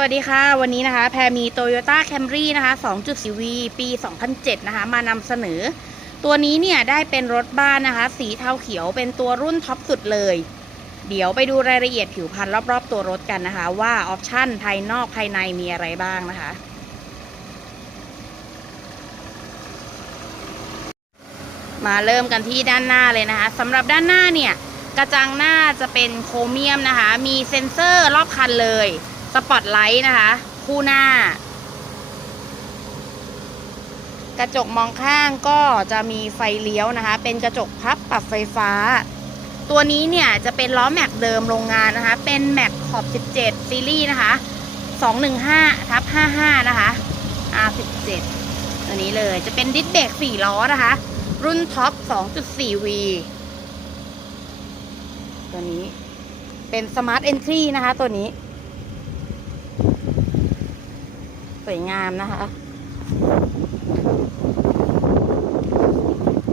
สวัสดีค่ะ วันนี้นะคะ แพรมี Toyota Camry นะคะ 2.4V ปี 2007 นะคะ มานำเสนอ ตัวนี้เนี่ยได้เป็นรถบ้านนะคะ สีเทาเขียวเป็นตัวรุ่นท็อปสุดเลย เดี๋ยวไปดูรายละเอียดผิวพรรณรอบๆ ตัวรถกันนะคะ ว่าออปชั่นภายนอกภายในมีอะไรบ้างนะคะมาเริ่มกันที่ด้านหน้าเลยนะคะสำหรับด้านหน้าเนี่ย กระจังหน้าจะเป็นโครเมียมนะคะ มีเซ็นเซอร์รอบคันเลย สปอตไลท์นะคะ คู่หน้า กระจกมองข้างก็จะมีไฟเลี้ยวนะคะ เป็นกระจกพับปรับไฟฟ้า ตัวนี้เนี่ยจะเป็นล้อแม็กเดิมโรงงานนะคะ เป็นแม็กขอบ 17 ซีรีส์นะคะ 215ทับ55 นะคะ R17 ตัวนี้เลยจะเป็นดิสเบรก4ล้อนะคะ รุ่นท็อป 2.4V ตัวนี้เป็น Smart Entry นะคะตัวนี้ ส วยงามนะคะ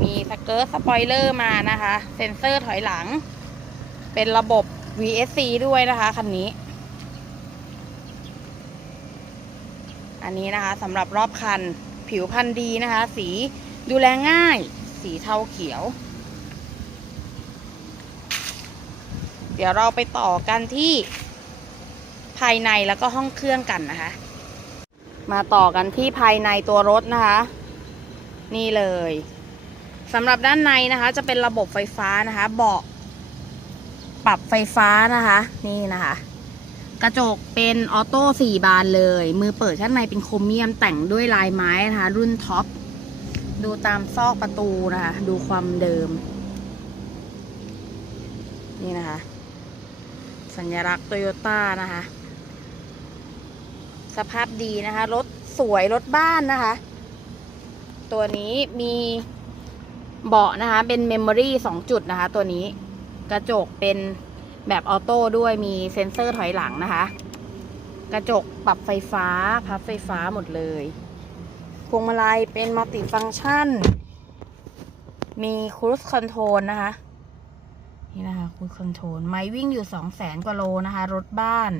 มีสเกิร์ตสปอยเลอร์มานะคะ เซ็นเซอร์ถอยหลัง เป็นระบบ VSC ด้วยนะคะคันนี้ อันนี้นะคะสำหรับรอบคันผิวพันธุ์ดีนะคะ สีดูแลง่าย สีเทาเขียว เดี๋ยวเราไปต่อกันที่ภายในแล้วก็ห้องเครื่องกันนะคะ มาต่อกันที่ภายในตัวรถนะคะ นี่เลยสำหรับด้านในนะคะ จะเป็นระบบไฟฟ้านะคะเบาะปรับไฟฟ้านะคะ นี่นะคะ กระจกเป็นออโต้สี่บานเลย มือเปิดข้างในเป็นโครเมียมแต่งด้วยลายไม้นะคะ รุ่นท็อปดูตามซอกประตูนะคะ ดูความเดิม นี่นะคะ สัญลักษณ์โตโยต้านะคะ สภาพดีนะคะ รถสวยรถบ้านนะคะ ตัวนี้มีเบาะนะคะ เป็นเมมโมรี่สองจุดนะคะ ตัวนี้กระจกเป็นแบบออโต้ด้วยมีเซ็นเซอร์ถอยหลังนะคะ กระจกปรับไฟฟ้า พับไฟฟ้าหมดเลยพวงมาลัยเป็นมัลติฟังชัน มีค u ู e คอนโทรลนะคะ นี่นะคะคู e คอนโทรลไม่วิ่งอยู่สองแสนกว่าโลนะคะ รถบ้าน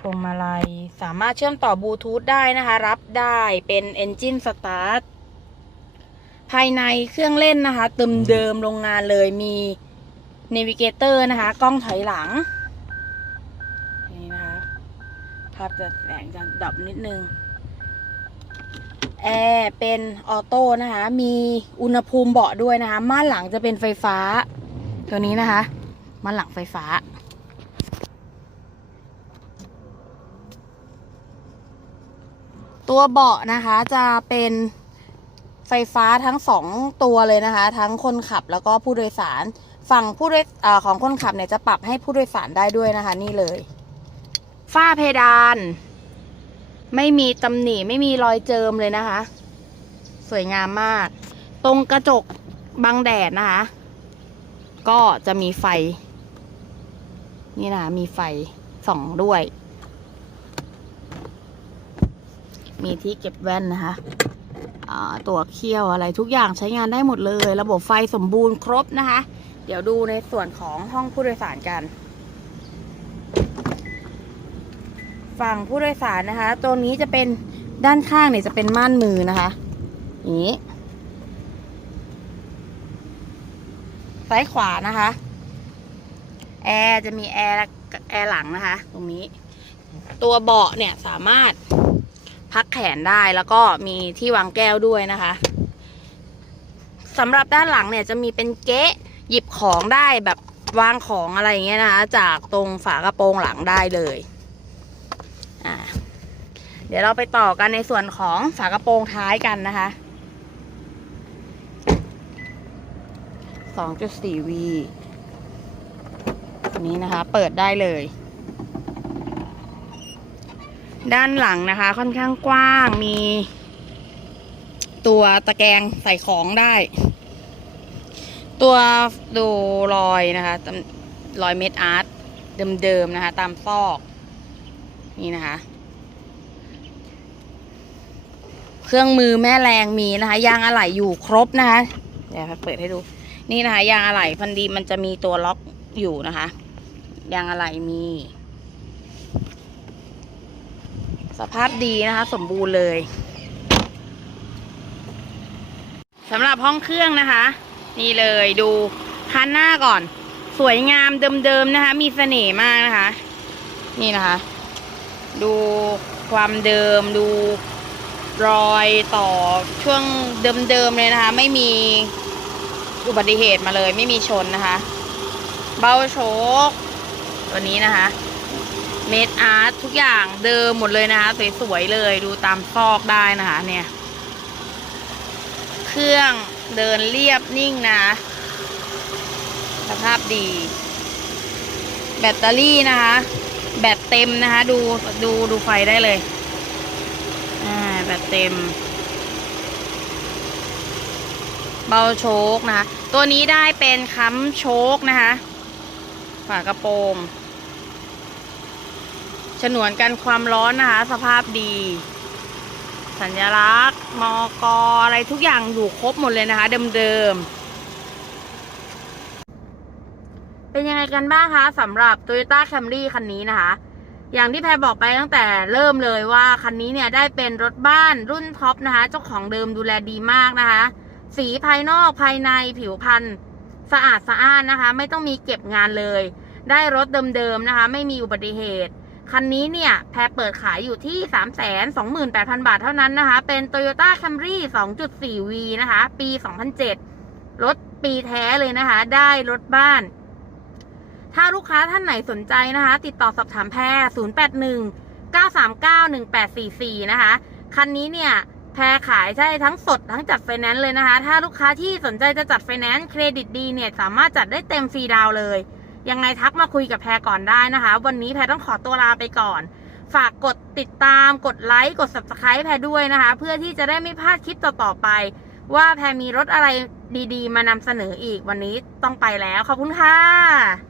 พวงมาลัยสามารถเชื่อมต่อบลูทูธได้นะคะ รับได้เป็น Engine Start ภายในเครื่องเล่นนะคะเติมเดิมโรงงานเลยมี Navigator นะคะ กล้องถอยหลัง นี่นะคะ ภาพจะแสงจะดับนิดนึง แอร์เป็นออโต้นะคะ มีอุณหภูมิเบาะด้วยนะคะ ม่านหลังจะเป็นไฟฟ้า ตัวนี้นะคะ ม่านหลังไฟฟ้า ตัวเบาะนะคะจะเป็นไฟฟ้าทั้งสองตัวเลยนะคะ ทั้งคนขับแล้วก็ผู้โดยสาร ฝั่งผู้โดยอของคนขับเนี่ยจะปรับให้ผู้โดยสารได้ด้วยนะคะ นี่เลย ฝ้าเพดาน ไม่มีตำหนิไม่มีรอยเจิมเลยนะคะ สวยงามมาก ตรงกระจกบังแดดนะคะ ก็จะมีไฟ นี่นะะมีไฟส่องด้วย มีที่เก็บแว่นนะคะตัวเคี่ยวอะไรทุกอย่างใช้งานได้หมดเลย ระบบไฟสมบูรณ์ครบนะคะ เดี๋ยวดูในส่วนของห้องผู้โดยสารกัน ฝั่งผู้โดยสารนะคะ ตัวนี้จะเป็นด้านข้างเนี่ยจะเป็นม่านมือนะคะอย่างนี้ซ้ายขวานะคะ แอร์จะมีแอร์แอร์หลังนะคะ ตรงนี้ ตัวเบาะเนี่ยสามารถ พักแขนได้แล้วก็มีที่วางแก้วด้วยนะคะสำหรับด้านหลังเนี่ยจะมีเป็นเก๊ะหยิบของได้แบบวางของอะไรอย่างเงี้ยนะคะ จากตรงฝากระโปรงหลังได้เลยอ่าเดี๋ยวเราไปต่อกันในส่วนของฝากระโปรงท้ายกันนะคะ 2.4V ตัวนี้นะคะ เปิดได้เลย ด้านหลังนะคะ ค่อนข้างกว้างมี ตัวตะแกรงใส่ของได้ ตัวดูรอยนะคะตำรอยเม็ดอาร์ตเดิมๆนะคะ ตามซอก นี่นะคะ เครื่องมือแม่แรงมีนะคะ ยางอะไหล่อยู่ครบนะคะ เดี๋ยวเปิดให้ดู นี่นะคะ ยางอะไหล่พันดีมันจะมีตัวล็อกอยู่นะคะ ยางอะไหล่มี สภาพดีนะคะ สมบูรณ์เลยสำหรับห้องเครื่องนะคะ นี่เลยดูคันหน้าก่อน สวยงามเดิมๆนะคะ มีเสน่ห์มากนะคะ นี่นะคะ ดูความเดิมดูรอยต่อช่วงเดิมๆเลยนะคะ ไม่มีอุบัติเหตุมาเลย ไม่มีชนนะคะ เบาโชคตัวนี้นะคะ เมดอาร์ตทุกอย่างเดิมหมดเลยนะคะ สวยๆเลยดูตามซอกได้นะคะ เนี่ย เครื่องเดินเรียบนิ่งนะ สภาพดี แบตเตอรี่นะคะ แบตเต็มนะคะ ดูดูดูไฟได้เลยอ่าแบตเต็ม เบาโชคนะคะ ตัวนี้ได้เป็นค้ำโชคนะคะ ฝากระโปรง ฉนวนกันความร้อนนะคะ สภาพดี สัญลักษณ์มกอะไรทุกอย่างอยู่ครบหมดเลยนะคะ เดิมๆ เป็นยังไงกันบ้างคะสำหรับ Toyota Camry คันนี้นะคะ อย่างที่แพรบอกไปตั้งแต่เริ่มเลยว่า คันนี้เนี่ยได้เป็นรถบ้านรุ่นท็อปนะคะ เจ้าของเดิมดูแลดีมากนะคะ สีภายนอกภายในผิวพรรณสะอาดสะอ้านนะคะ ไม่ต้องมีเก็บงานเลย ได้รถเดิมๆนะคะ ไม่มีอุบัติเหตุ คันนี้เนี่ย แพรเปิดขายอยู่ที่ 328,000 บาทเท่านั้นนะคะ เป็น Toyota Camry 2.4V นะคะ ปี 2007 รถปีแท้เลยนะคะ ได้รถบ้าน ถ้าลูกค้าท่านไหนสนใจนะคะ ติดต่อสอบถามแพร 081 939 1844 นะคะ คันนี้เนี่ยแพรขายใช่ทั้งสดทั้งจัดไฟแนนซ์เลยนะคะ ถ้าลูกค้าที่สนใจจะจัดไฟแนนซ์เครดิตดีเนี่ย สามารถจัดได้เต็มฟรีดาวเลย ยังไงทักมาคุยกับแพรก่อนได้นะคะ วันนี้แพรต้องขอตัวลาไปก่อน ฝากกดติดตาม กดไลค์ กด subscribe แพรด้วยนะคะ เพื่อที่จะได้ไม่พลาดคลิปต่อๆไป ว่าแพรมีรถอะไรดีๆ มานำเสนออีกวันนี้ต้องไปแล้ว ขอบคุณค่ะ